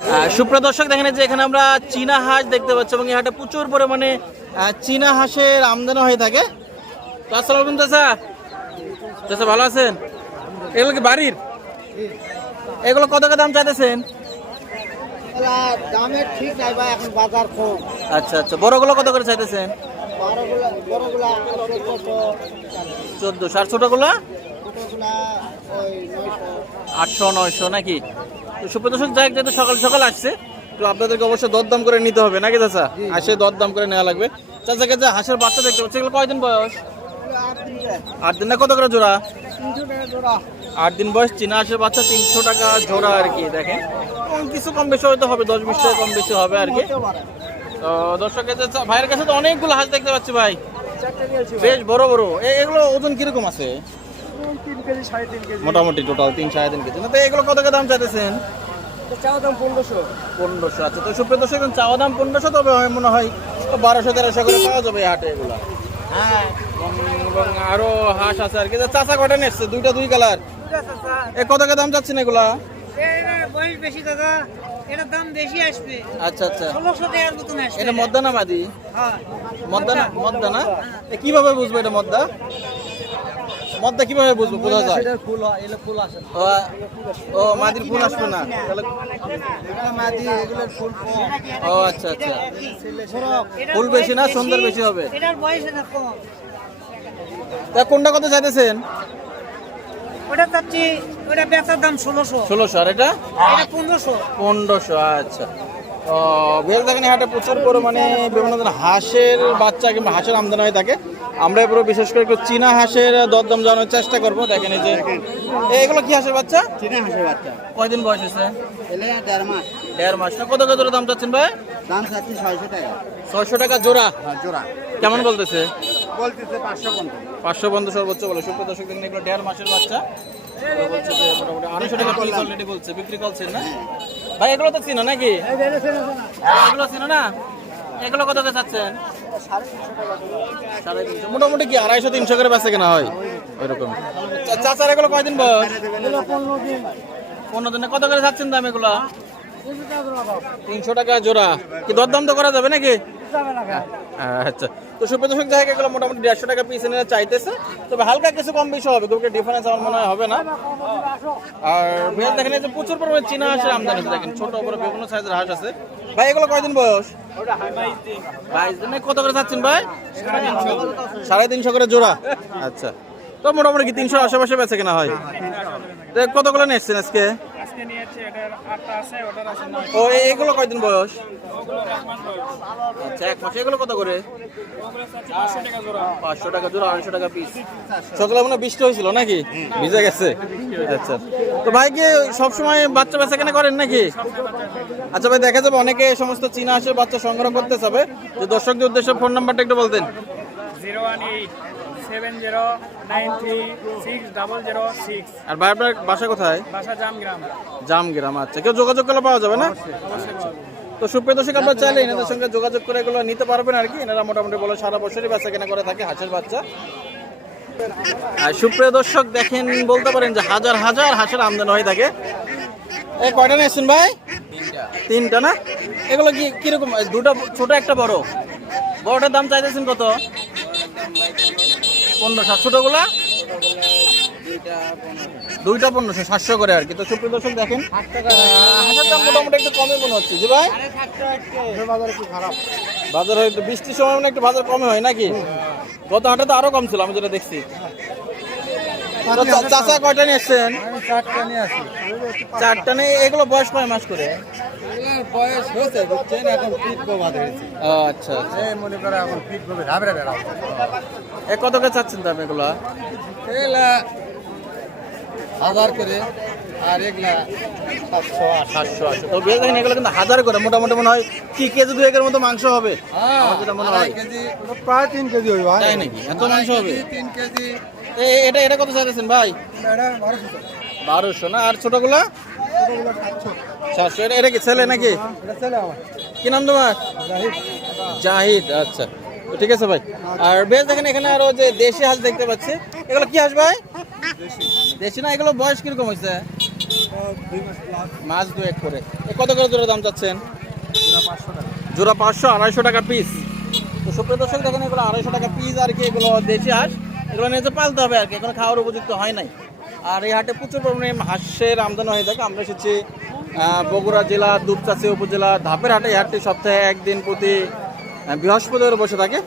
আহ, সুপ্রিয় দর্শক দেখেন যে এখানে আমরা চীনা হাঁস দেখতে পাচ্ছি এবং এই হাটে প্রচুর পরিমাণে চীনা হাঁসের আমদানি হয়ে থাকে। তো আসসালামু ভালো আছেন? এগুলো কি বাড়ির? এগুলো কত দাম চাইতেছেন? দামের ঠিক নাই ভাই এখন বাজার কম। আচ্ছা আচ্ছা। বড়গুলো কত করে চাইতেছেন? চোদ্দশো। আর ছোটগুলা? আটশো নয়শো নাকি? তো সুপ্রিয় দর্শক যাই যেহেতু সকাল সকাল আসছে তো আপনাদেরকে অবশ্যই দরদাম করে নিতে হবে নাকি চাচা? আসে দরদাম করে নেওয়া লাগবে। চাচাকে যে হাঁসের বাচ্চা দেখতে পাচ্ছি এগুলো কয়দিন বয়স? আট দিন না? কত করে জোড়া? আট দিন বয়স চীনা হাঁসের বাচ্চা তিনশো টাকা জোড়া আর কি দেখেন। কিছু কম বেশি হয়তো হবে দশ বিশ টাকা কম বেশি হবে আর কি। তো চা- ভাইয়ের কাছে তো অনেকগুলো হাঁস দেখতে পাচ্ছি ভাই। বেশ বড় বড়। এগুলো ওজন কীরকম আছে? মোটামুটি টোটাল তিন সাড়ে তিন কেজি। না তো এগুলো কত করে দাম চাইতেছেন? চাওয়া দাম পনেরোশো। পনেরোশো আচ্ছা তো সুপ্রিয় দর্শক চাওয়া দাম পনেরোশো তবে হয় মনে হয় বারোশো তেরোশো করে পাওয়া যাবে এই হাটে এগুলা। হ্যাঁ। এবং- আরও হাঁস আছে আর কি। চাচা কটা দুইটা দুই কালার? এ কত দাম এগুলা? বয়স বেশি দাদা। এটার দাম বেশি আসবে। আচ্ছা আচ্ছা। ষোলোশো টাকার মতন আসবে। এটা মদ্দা না মাদি হ্যাঁ। মদ্দা না? মদ্দা না? কীভাবে বুঝব এটা মদ্দা? মদ্দা কীভাবে বুঝব? বোঝা যায়। ফুল এগুলো ফুল আসে ও মাদির ফুল আসবে না? তাহলে এগুলো ফুল ও আচ্ছা আচ্ছা। ফুল বেশি না সুন্দর বেশি হবে। এটার বয়স এটা কম। তা কোনটা কত চাইতেছেন? ওটা চাচ্ছি ওটা বেচার দাম ষোলোশো। ষোলোশো আর এটা? এটা পনেরোশো। পনেরোশো আচ্ছা। ও হাটে প্রচুর পরিমাণে বিভিন্ন ধরনের হাঁসের বাচ্চা কিংবা হাঁসের আমদানি হয়ে থাকে। আমরা পুরো বিশেষ করে একটু চীনা হাঁসের দরদাম জানানোর চেষ্টা করব। দেখেন এই যে এগুলো কি হাঁসের বাচ্চা? চিনে হাসে বাচ্চা। কয়দিন বয়স হয়েছে? দেড় মাস। দেড় মাস। কত কত দাম চাচ্ছেন ভাই? দাম চাচ্ছি ছয়শো টাকা। ছয়শো টাকা জোড়া? হ্যাঁ জোড়া। কেমন বলতেছে? বলতেছে পাঁচশো পঞ্চাশ। পাঁচশো বন্ধু সর্বোচ্চ বলে। সুপ্র দর্শক দেখেন এগুলো দেড় মাসের বাচ্চা। বলছে যে মোটামুটি আড়াইশো টাকা পিস অলরেডি বলছে। বিক্রি করছেন না? ভাই, এগুলো তো চিনো নাকি? এগুলো চিনো না? এগুলো কত করে চাচ্ছেন? মোটামুটি কি আড়াইশো, তিনশো করে বেঁচে কেনা হয়? ওইরকম। চাচার এগুলো কয়দিন বয়স? পনেরো দিনে। কত করে যাচ্ছেন দাম এগুলো? তিনশো টাকা জোড়া। কি দরদাম তো করা যাবে নাকি? আচ্ছা। মোটামুটি দেড়শো টাকা এনে চাইতেছে। হালকা কিছু কম বেশি হবে দেখেন প্রচুর পরিমাণে আমদানি দেখেন ছোট বড় ভাই করে সাড়ে তিনশো করে জোড়া। আচ্ছা। তো মোটামুটি তিনশো আশেপাশে বেচে কেনা হয়? কতগুলো নিয়ে এসছেন আজকে? ও এগুলো কয়দিন বয়স? আচ্ছা এক মাসে এগুলো কত করে? পাঁচশো টাকা জোড়া আড়াইশো টাকা পিস সকালে মনে বৃষ্টি হয়েছিল নাকি? ভিজে গেছে। আচ্ছা। তো ভাই কি সবসময় বাচ্চা বেচা কেনা করেন নাকি? আচ্ছা ভাই দেখা যাবে অনেকে এই সমস্ত চীনা হাঁসের বাচ্চা সংগ্রহ করতে চাবে। যে দর্শকদের উদ্দেশ্যে ফোন নাম্বারটা একটু বলতেন। জিরো ওয়ান এইট আর ভাই আপনার বাসা কোথায় জামগ্রাম আচ্ছা কেউ যোগাযোগ করলে পাওয়া যাবে না আচ্ছা। তো সুপ্রিয় দর্শক আপনারা চাইলে এনাদের সঙ্গে যোগাযোগ করে এগুলো নিতে পারবেন আর কি এনারা মোটামুটি বলে সারা বছরই বাচ্চা কেনা করে থাকে হাঁসের বাচ্চা আর সুপ্রিয় দর্শক দেখেন বলতে পারেন যে হাজার হাজার হাঁসের আমদানি হয়ে থাকে এই কয়টা নিয়েছেন ভাই তিনটা না এগুলো কি কীরকম দুটো ছোট একটা বড় বড়টার দাম চাইতেছেন কত পনেরোশো ছোটগুলা দুইটা পনেরোশো সাতশো করে আর কি। তো সুপ্রিয় দর্শক দেখেন দাম মোটামুটি একটু কমে মনে হচ্ছে জি ভাই? বাজার একটু খারাপ বাজার হয় বৃষ্টির সময় মানে একটু বাজার কমে হয় নাকি? গত হাটে তো আরও কম ছিল আমি যেটা দেখছি। চাচা কয়টা নিয়ে এসছেন চারটা নিয়ে চারটা নিয়ে এগুলো বয়স কয় মাস করে? বয়স হয়েছে বুঝছেন এখন পিট গোবা ধরেছে আচ্ছা আচ্ছা। এই মনে করে এখন পিট গোবে রাবড়ে বেড়াও এ কত করে চাচ্ছেন দাম এগুলা? এগুলা হাজার করে আর এগুলা সাতশো সাতশো আটশো তো বেশ দেখেন এগুলো কিন্তু হাজার করে মোটামুটি মনে হয় কি কেজি দু একের মতো মাংস হবে। যেটা মনে হয়। কেজি। প্রায় তিন কেজি তাই নাকি? এত মাংস হবে? তিন কেজি। এটা এটা কত চাইতেছেন ভাই? এটা বারোশো। বারোশো না? আর ছোটগুলা? সাতশো। এটা কি ছেলে নাকি? কি নাম তোমার? জাহিদ। আচ্ছা। ঠিক আছে ভাই। আর বেশ, দেখেন এখানে আরও যে দেশি হাঁস দেখতে পাচ্ছি। এগুলো কি হাঁস ভাই? দেশি না, এগুলো বয়স কীরকম হয়েছে? মাছ দু এক করে কত করে জোড়া দাম চাচ্ছেন? জোড়া পাঁচশো, আড়াইশো টাকা পিস তো সুপ্রিয় দর্শক, দেখেন এগুলো আড়াইশো টাকা পিস আর কি এগুলো দেশি হাঁস। এগুলো নিয়ে পালতে হবে আর কি, এগুলো খাওয়ার উপযুক্ত হয় নাই। আর এই হাটে প্রচুর পরিমাণে হাঁসের আমদানি হয়ে থাকে। আমরা এসেছি বগুড়া জেলা দুপচাচি উপজেলা, ধাপের হাটে। এই হাটটি সপ্তাহে একদিন প্রতি বৃহস্পতিবার বসে থাকে।